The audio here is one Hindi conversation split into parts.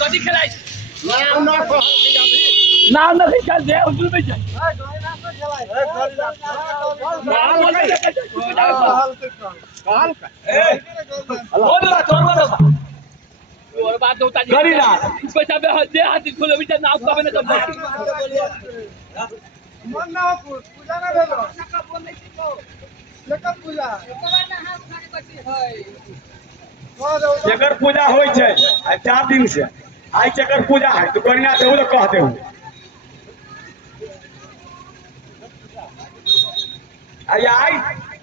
कधी खेळायचं नाव नाही काय दे उचलून पाहिजे नाव चकर पूजा हो 4 दिन से आई चकर पूजा है तो कन्या देव तो कहते हो आई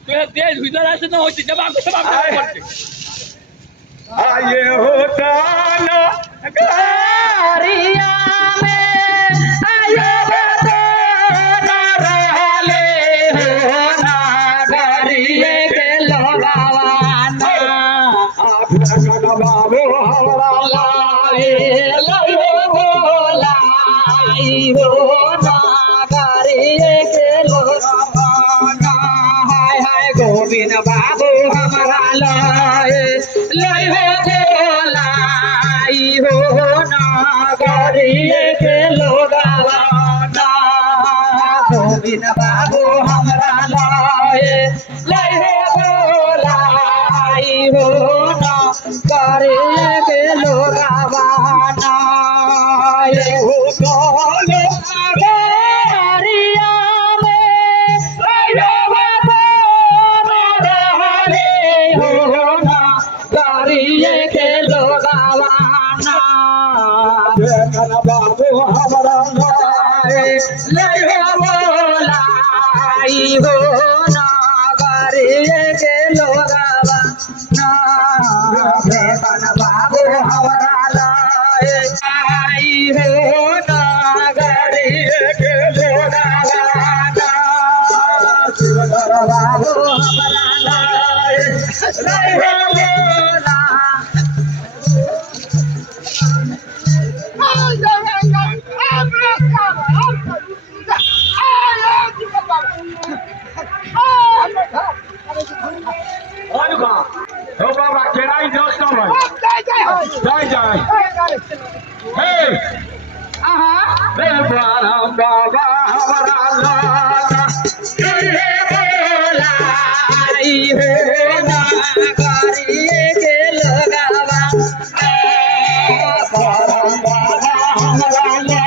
देश भीतर ऐसे ना होती जब आपको सब आए होता ना गारिया में आए होता ना रहले हो ना गारिये के लोगावाना बाबू हमारा लाई हो ना गारिये के लोगावाना हाय हाय गोविंद बाबू हमारा लाई हो ना गारिये के लोगावाना गोविंद बाबू हमारा लाई हो ना गारिये के लोगावाना हो गारिया में हो ना गारिये के लोगावाना बाबू हमारा हो ना गारिये के लोगावाना बाबू हमारा हो ना गारिये के लोगावाना बाबू हमारा हो बाबा केराई दोस्त भाई जय जय हे बाबा बाबा हमारा लाला हो ना गारिये के लोगावा बाबा हमारा लाला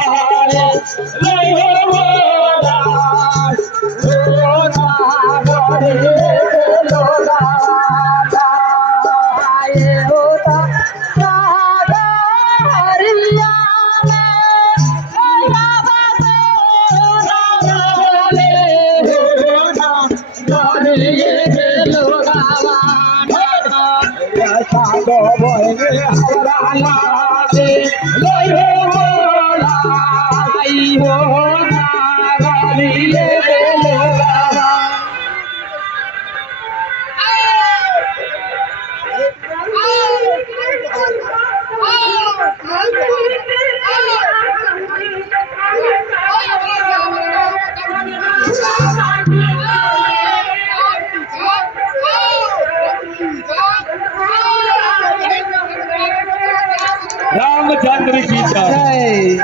हो ना गारिये रामचंद्र की जय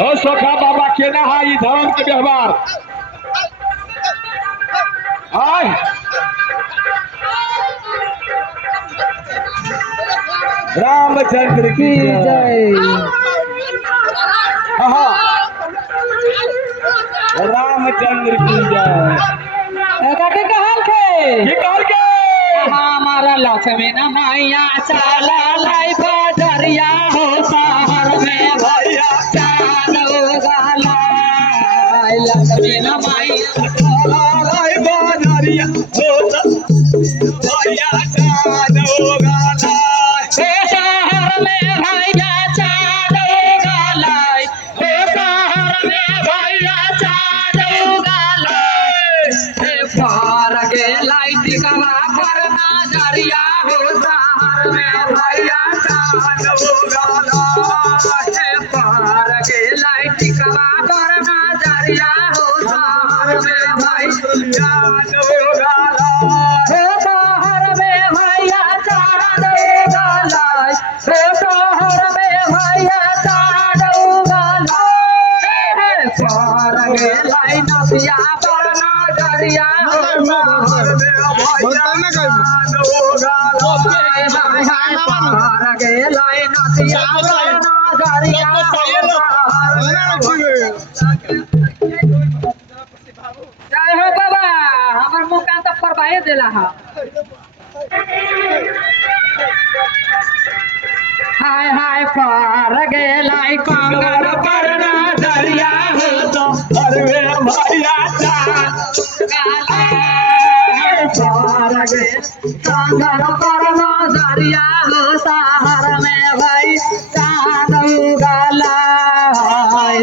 हो सोखा बाबा के नहाई धर्म के व्यवहार आय रामचंद्र की जय रामचंद्र की जय हमारा लक्ष्मी न मैया चला लाई बजरिया हो शहर में भैया चालो गाला लक्ष्मी न मैया चला लाई बजरिया हो भैया चालो गाला शहर में भैया चालो गाला शहर में भैया चालो गाला पार के लाइट कवा पर नजरिया हो शहर में भैया चालो गाला पार के लाइट कवा पर नजरिया हो शहर में भैया चालो गाला हे शहर में भैया चाँद उगलाय हे शहर में भैया चाँद उगलाय पार गेलाय नदिया पर नजरिया शहर में भैया चाँद उगलाय पार गेलाय नदिया पर नजरिया जय हो बाबा हमर मुकाम तक परवाए देला हा हाय हाय पार गेलाय कांगड़ पर नजरिया हो तो अरे भैया चाँद पार गे कांगड़ पर नजरिया हो शहर में भाई चाँद उगलाय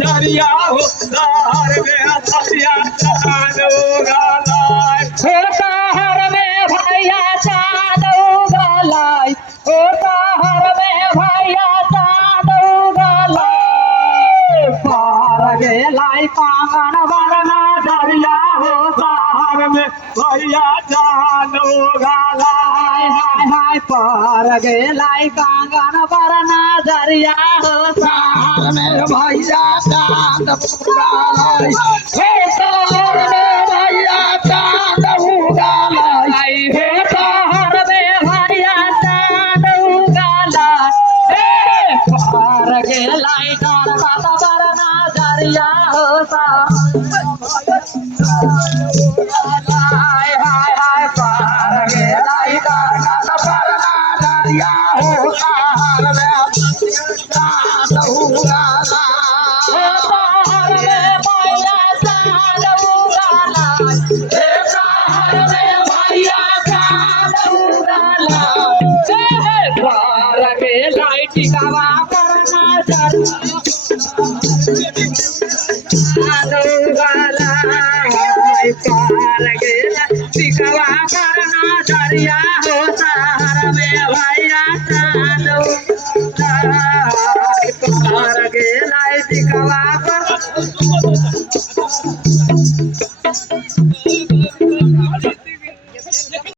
नरिया हो शहर में भैया चाँद उगलाय हे शहर में भैया चाँद उगलाय हे शहर में भैया चाँद उगलाय पार गेलाय कांगड़ पर नजरिया हो शहर में भैया चाँद उगलाय हाय हाय पार गेलाय कांगड़ पर नजरिया हो शहर में भैया चाँद उगलाय हे शहर में भैया चाँद उगलाय हे शहर में भैया चाँद उगलाय हे पार गेलाय कांगड़ पर नजरिया हो हाय हाय हाय पार गेलाय कांगड़ पर नजरिया हो शहर में चाँद उगलाय हे शहर में भैया चाँद उगलाय हे शहर में भैया चाँद उगलाय हे पार गेलाय टिकावा पर नजरिया चाँद उगलाय पार गेलाय टिकावा पर नजरिया हो शहर में भैया चाँद उगलाय पार गेलाय टिकावा पर